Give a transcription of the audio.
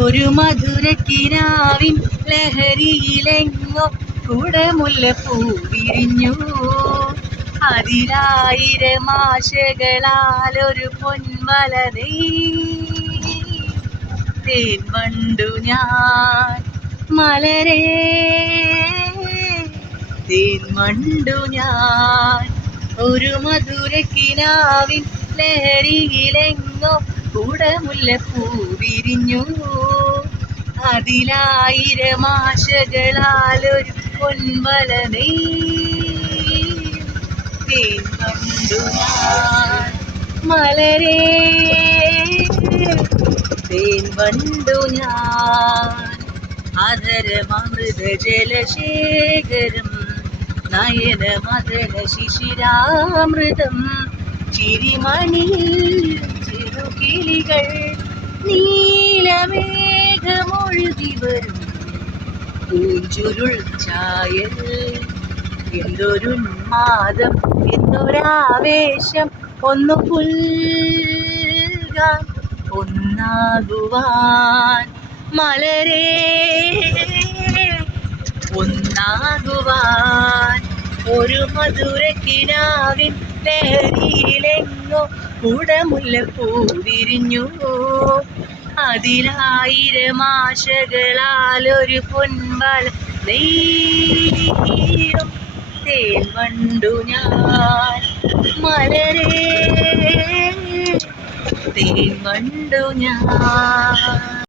ഒരു മധുരക്കിനാവിൻ ലഹരിയിലെങ്ങോ കുടമുല്ലപ്പൂ വിരിഞ്ഞു. അതിലായിരം ആശകളാൽ ഒരു പൊൻവല തേൻ വണ്ടു ഞാൻ മലരേ, തേൻ വണ്ടു ഞാൻ. ഒരു മധുരക്കിനാവിൻ ലഹരിയിലെങ്ങോ കുടമുല്ലപ്പൂ വിരിഞ്ഞു. അതിലായിരം ആശകളാൽ ഒരു പൊൻവല തേൻ കണ്ടു ഞാൻ മലരേ, തേൻ വണ്ടു ഞാൻ. അധരമൃത ജലശേഖരം നയനമദന ശിശിരാമൃതം ചിരിമണി ചെറുകിളികൾ നീലമേഘമൊഴുകി വരും പൂഞ്ചുരുൾ ചായൽ. എന്തൊരുന്മാദം എന്തൊരാവേശം ഒന്നു പുൽകാൻ ഒന്നാകുവാൻ മലരേ, ഒന്നാകുവാൻ. ഒരു മധുരക്കിനാവിൻ ലഹരിയിലെങ്ങോ കുടമുല്ലപ്പൂ വിരിഞ്ഞു. അതിലായിരം ആശകളാൽ ഒരു പൊൻവല നെയ്യും തേൻ വണ്ടു ഞാൻ മലരേ, തേൻ വണ്ടു ഞാൻ.